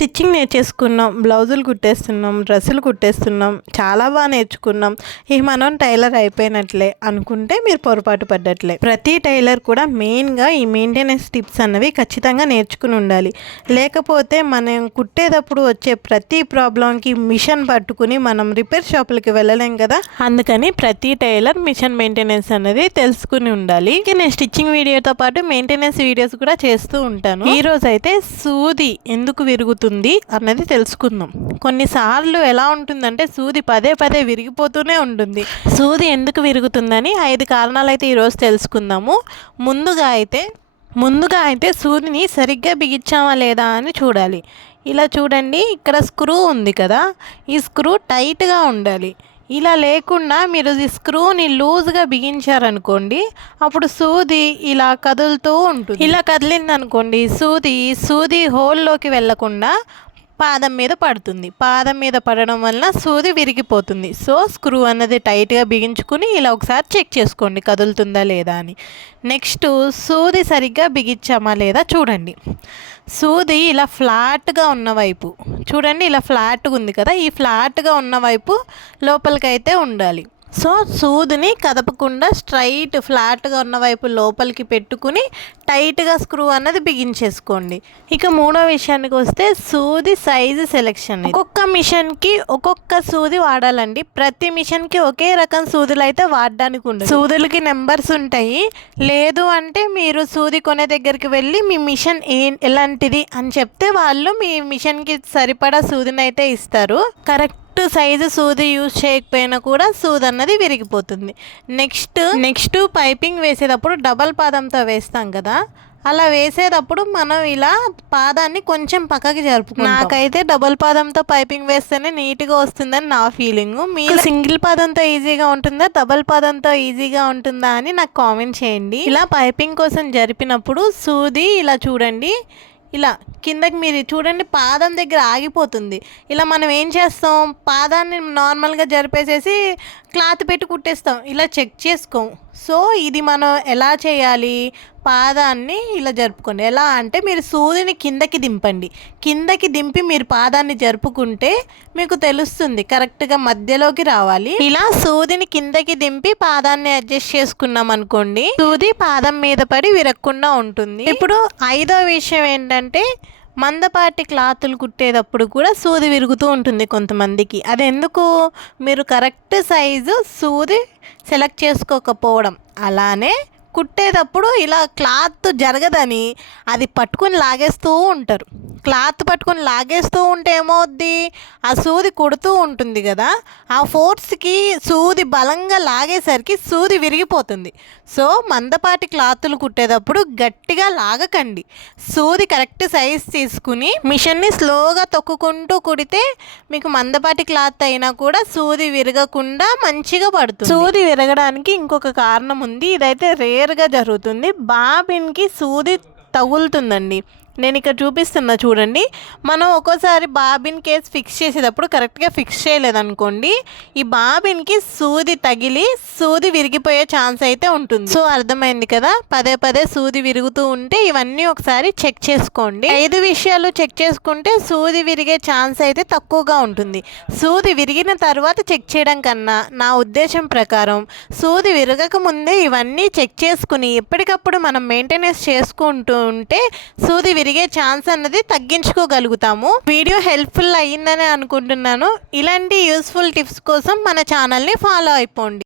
Stitching నేర్చేసుకున్నాం, బ్లౌజులు కుట్టేస్తున్నాం, డ్రెస్సులు కుట్టేస్తున్నాం, చాలా బాగా నేర్చుకున్నాం, ఇక మనం టైలర్ అయిపోయినట్లే అనుకుంటే మీరు పొరపాటు పడ్డట్లే. ప్రతి టైలర్ కూడా మెయిన్గా ఈ మెయింటెనెన్స్ టిప్స్ అన్నవి ఖచ్చితంగా నేర్చుకుని ఉండాలి. లేకపోతే మనం కుట్టేటప్పుడు వచ్చే ప్రతి ప్రాబ్లంకి మిషన్ పట్టుకుని మనం రిపేర్ షాపులకి వెళ్ళలేం కదా. అందుకని ప్రతి టైలర్ మిషన్ మెయింటెనెన్స్ అనేది తెలుసుకుని ఉండాలి. నేను స్టిచ్చింగ్ వీడియోతో పాటు మెయింటెనెన్స్ వీడియోస్ కూడా చేస్తూ ఉంటాను. ఈరోజు అయితే సూది ఎందుకు విరుగుతుంది అన్నది తెలుసుకుందాం. కొన్నిసార్లు ఎలా ఉంటుందంటే సూది పదే పదే విరిగిపోతూనే ఉంటుంది. సూది ఎందుకు విరుగుతుందని 5 కారణాలు అయితే ఈరోజు తెలుసుకుందాము. ముందుగా అయితే సూదిని సరిగ్గా బిగించామా లేదా అని చూడాలి. ఇలా చూడండి, ఇక్కడ స్క్రూ ఉంది కదా, ఈ స్క్రూ టైట్గా ఉండాలి. ఇలా లేకుండా మీరు ఈ స్క్రూని లూజ్గా బిగించారనుకోండి, అప్పుడు సూది ఇలా కదులుతూ ఉంటుంది. ఇలా కదిలిందనుకోండి సూది హోల్లోకి వెళ్ళకుండా పాదం మీద పడుతుంది. పాదం మీద పడడం వలన సూది విరిగిపోతుంది. సో స్క్రూ అన్నది టైట్గా బిగించుకుని ఇలా ఒకసారి చెక్ చేసుకోండి కదులుతుందా లేదా అని. నెక్స్ట్ సూది సరిగ్గా బిగించామా లేదా చూడండి. సూది ఇలా ఫ్లాట్గా ఉన్న వైపు చూడండి, ఇలా ఫ్లాట్గా ఉంది కదా, ఈ ఫ్లాట్గా ఉన్న వైపు లోపలికైతే ఉండాలి. సో సూదిని కదపకుండా స్ట్రైట్ ఫ్లాట్గా ఉన్న వైపు లోపలికి పెట్టుకుని టైట్గా స్క్రూ అన్నది బిగించేసుకోండి. ఇక మూడో విషయానికి వస్తే సూది సైజు సెలెక్షన్. ఒక్కొక్క మిషన్కి ఒక్కొక్క సూది వాడాలండి. ప్రతి మిషన్కి ఒకే రకం సూదులు అయితే వాడడానికి ఉండదు. సూదులకి నెంబర్స్ ఉంటాయి. లేదు అంటే మీరు సూది కొనే దగ్గరికి వెళ్ళి మీ మిషన్ ఎలాంటిది అని చెప్తే వాళ్ళు మీ మిషన్కి సరిపడా సూదిని అయితే ఇస్తారు. కరెక్ట్ సైజు సూది యూజ్ చేయకపోయినా కూడా సూది అన్నది విరిగిపోతుంది. నెక్స్ట్ పైపింగ్ వేసేటప్పుడు డబల్ పాదంతో వేస్తాం కదా, అలా వేసేటప్పుడు మనం ఇలా పాదాన్ని కొంచెం పక్కకి జరుపుకుంటాం. నాకైతే డబల్ పాదంతో పైపింగ్ వేస్తేనే నీట్గా వస్తుందని నా ఫీలింగ్. మీరు సింగిల్ పాదంతో ఈజీగా ఉంటుందా, డబల్ పాదంతో ఈజీగా ఉంటుందా అని నాకు కామెంట్ చేయండి. ఇలా పైపింగ్ కోసం జరిపినప్పుడు సూది ఇలా చూడండి, ఇలా కిందకి మీరు చూడండి పాదం దగ్గర ఆగిపోతుంది. ఇలా మనం ఏం చేస్తాం, పాదాన్ని నార్మల్గా జరిపేసేసి క్లాత్ పెట్టి కుట్టేస్తాం. ఇలా చెక్ చేసుకోం. సో ఇది మనం ఎలా చేయాలి, పాదాన్ని ఇలా జరుపుకోండి. ఎలా అంటే మీరు సూదిని కిందకి దింపి మీరు పాదాన్ని జరుపుకుంటే మీకు తెలుస్తుంది కరెక్ట్గా మధ్యలోకి రావాలి. ఇలా సూదిని కిందకి దింపి పాదాన్ని అడ్జస్ట్ చేసుకున్నాం అనుకోండి, సూది పాదం మీద పడి విరగకుండా ఉంటుంది. ఇప్పుడు 5వ విషయం ఏంటంటే మందపాటి క్లాతులు కుట్టేటప్పుడు కూడా సూది విరుగుతూ ఉంటుంది కొంతమందికి. అది ఎందుకు, మీరు కరెక్ట్ సైజు సూది సెలెక్ట్ చేసుకోకపోవడం. అలానే కుట్టేటప్పుడు ఇలా క్లాత్ జరగదని అది పట్టుకొని లాగేస్తూ ఉంటారు. క్లాత్ పట్టుకొని లాగేస్తూ ఉంటే ఏమవుద్ది, ఆ సూది కుడుతూ ఉంటుంది కదా, ఆ ఫోర్స్కి సూది బలంగా లాగేసరికి సూది విరిగిపోతుంది. సో మందపాటి క్లాతులు కుట్టేటప్పుడు గట్టిగా లాగకండి. సూది కరెక్ట్ సైజ్ తీసుకుని మిషన్ని స్లోగా తొక్కుకుంటూ కుడితే మీకు మందపాటి క్లాత్ అయినా కూడా సూది విరగకుండా మంచిగా పడుతుంది. సూది విరగడానికి ఇంకొక కారణం ఉంది, ఇదైతే రేర్గా జరుగుతుంది. బాబిన్కి సూది తగులుతుందండి. నేను ఇక్కడ చూపిస్తున్నా చూడండి. మనం ఒక్కోసారి బాబిన్ కేస్ ఫిక్స్ చేసేటప్పుడు కరెక్ట్గా ఫిక్స్ చేయలేదనుకోండి, ఈ బాబిన్కి సూది తగిలి సూది విరిగిపోయే ఛాన్స్ అయితే ఉంటుంది. సో అర్థమైంది కదా, పదే సూది విరుగుతూ ఉంటే ఇవన్నీ ఒకసారి చెక్ చేసుకోండి. 5 విషయాలు చెక్ చేసుకుంటే సూది విరిగే ఛాన్స్ అయితే తక్కువగా ఉంటుంది. సూది విరిగిన తర్వాత చెక్ చేయడం కన్నా నా ఉద్దేశం ప్రకారం సూది విరగక ముందే ఇవన్నీ చెక్ చేసుకుని ఎప్పటికప్పుడు మనం మెయింటెనెన్స్ చేసుకుంటూ ఉంటే సూది విరిగే ఛాన్స్ అన్నది తగ్గించుకోగలుగుతాము. వీడియో హెల్ప్ఫుల్ అయ్యిందని అనుకుంటున్నాను. ఇలాంటి యూస్ఫుల్ టిప్స్ కోసం మన ఛానల్ని ఫాలో అయిపోండి.